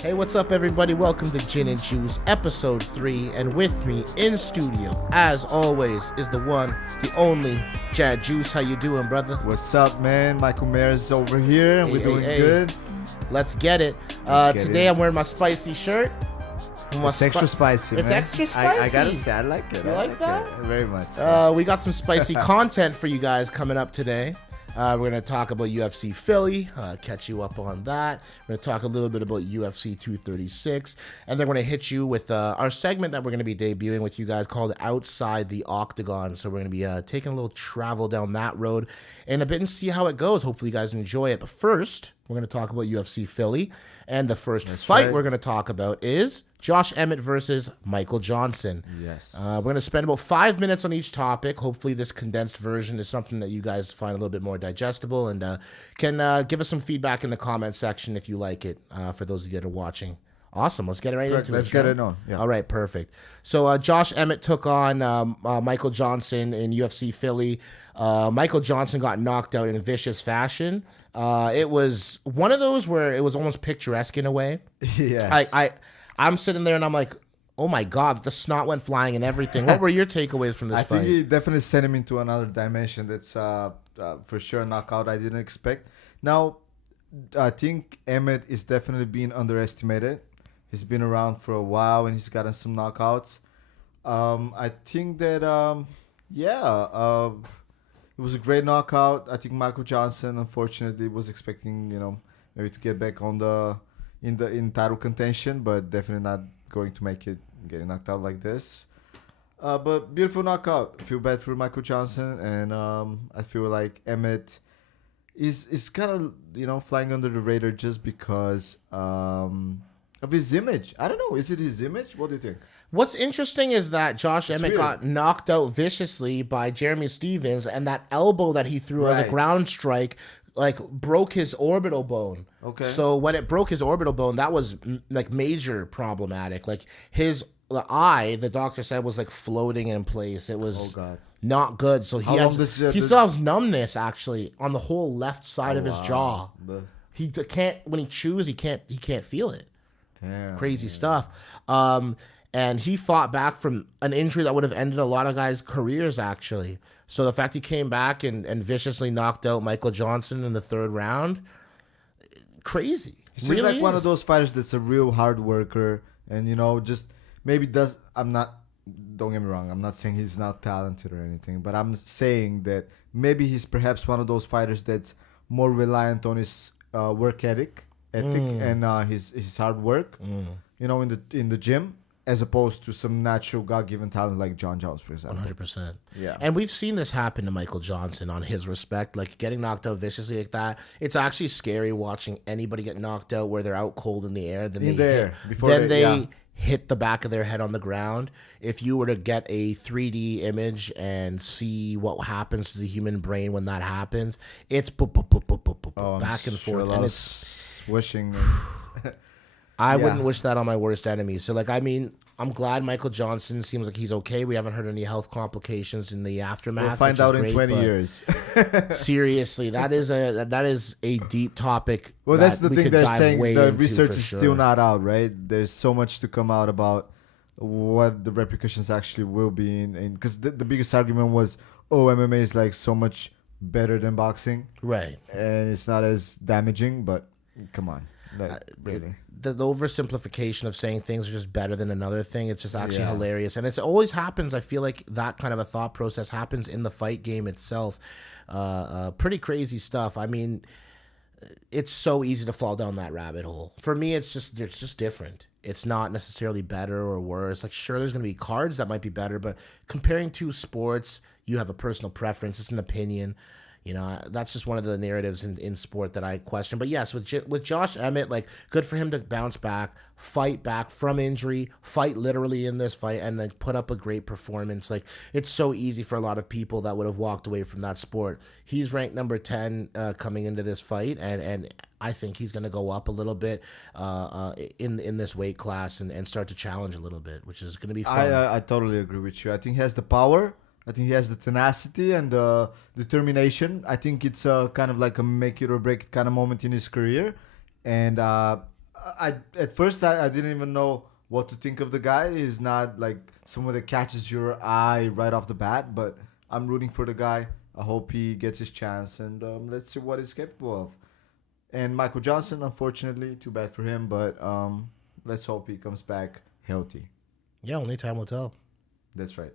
Hey, what's up, everybody? Welcome to Gin and Juice, episode 3. And with me in studio, as always, is the one, the only, Jad Juice. How you doing, brother? What's up, man? Michael Maris over here, and we're doing good. Let's get it. Today I'm wearing my spicy shirt. It's extra spicy, It's man. extra spicy. I gotta say, I like it. You like that? It very much. We got some spicy content for you guys coming up today. We're going to talk about UFC Philly, catch you up on that. We're going to talk a little bit about UFC 236, and then we're going to hit you with our segment that we're going to be debuting with you guys called Outside the Octagon. So we're going to be taking a little travel down that road in a bit and see how it goes. Hopefully you guys enjoy it. But first, we're going to talk about UFC Philly, and the first fight we're going to talk about is Josh Emmett versus Michael Johnson. Yes. We're going to spend about 5 minutes on each topic. Hopefully this condensed version is something that you guys find a little bit more digestible, and can give us some feedback in the comment section if you like it, for those of you that are watching. Awesome. Let's get right into it. Let's get it on. Yeah. All right, perfect. So Josh Emmett took on Michael Johnson in UFC Philly. Michael Johnson got knocked out in vicious fashion. It was one of those where it was almost picturesque in a way. Yes. I'm sitting there and I'm like, oh my God, the snot went flying and everything. What were your takeaways from this fight? I think he definitely sent him into another dimension. That's for sure a knockout I didn't expect. Now, I think Emmett is definitely being underestimated. He's been around for a while and he's gotten some knockouts. I think that, it was a great knockout. I think Michael Johnson, unfortunately, was expecting, maybe to get back on in title contention, but definitely not going to make it getting knocked out like this. But beautiful knockout. I feel bad for Michael Johnson, and I feel like Emmett is kind of flying under the radar just because of his image. I don't know. Is it his image? What do you think? What's interesting is that Josh Emmett got knocked out viciously by Jeremy Stevens, and that elbow that he threw as a ground strike broke his orbital bone. Okay. So when it broke his orbital bone, that was major problematic. The eye, the doctor said, was floating in place. It was not good. So he still has numbness actually on the whole left side of his jaw. He can't, when he chews, he can't feel it. Damn. Crazy stuff. And he fought back from an injury that would have ended a lot of guys' careers, actually. So the fact he came back and viciously knocked out Michael Johnson in the third round, crazy. He seems like one of those fighters that's a real hard worker and, just maybe don't get me wrong, I'm not saying he's not talented or anything, but I'm saying that maybe he's perhaps one of those fighters that's more reliant on his work ethic and his hard work, in the gym, as opposed to some natural God-given talent like John Jones, for example. 100%. Yeah. And we've seen this happen to Michael Johnson on his respect, getting knocked out viciously like that. It's actually scary watching anybody get knocked out where they're out cold in the air. Then they hit the back of their head on the ground. If you were to get a 3D image and see what happens to the human brain when that happens, it's back and forth. And it's wishing. I wouldn't wish that on my worst enemy. So, I'm glad Michael Johnson seems like he's okay. We haven't heard any health complications in the aftermath. We'll find out in 20 years. Seriously, that is a deep topic. Well, that's the thing they're saying. The research is still not out, right? There's so much to come out about what the repercussions actually will be. Because the biggest argument was, MMA is so much better than boxing. Right. And it's not as damaging, but come on. Really. The oversimplification of saying things are just better than another thing, it's just actually hilarious. And it always happens, I feel like that kind of a thought process happens in the fight game itself. Pretty crazy stuff. It's so easy to fall down that rabbit hole. For me, it's just different. It's not necessarily better or worse. Sure, there's going to be cards that might be better, but comparing two sports, you have a personal preference. It's an opinion. That's just one of the narratives in sport that I question. But yes, with Josh Emmett, good for him to bounce back, fight back from injury, fight literally in this fight, and put up a great performance. It's so easy for a lot of people that would have walked away from that sport. He's ranked number 10 coming into this fight, and I think he's going to go up a little bit in this weight class and start to challenge a little bit, which is going to be fun. I totally agree with you. I think he has the power. I think he has the tenacity and the determination. I think it's kind of like a make it or break it kind of moment in his career. And At first I didn't even know what to think of the guy. He's not like someone that catches your eye right off the bat, but I'm rooting for the guy. I hope he gets his chance, and let's see what he's capable of. And Michael Johnson, unfortunately, too bad for him, but let's hope he comes back healthy. Yeah, only time will tell. That's right.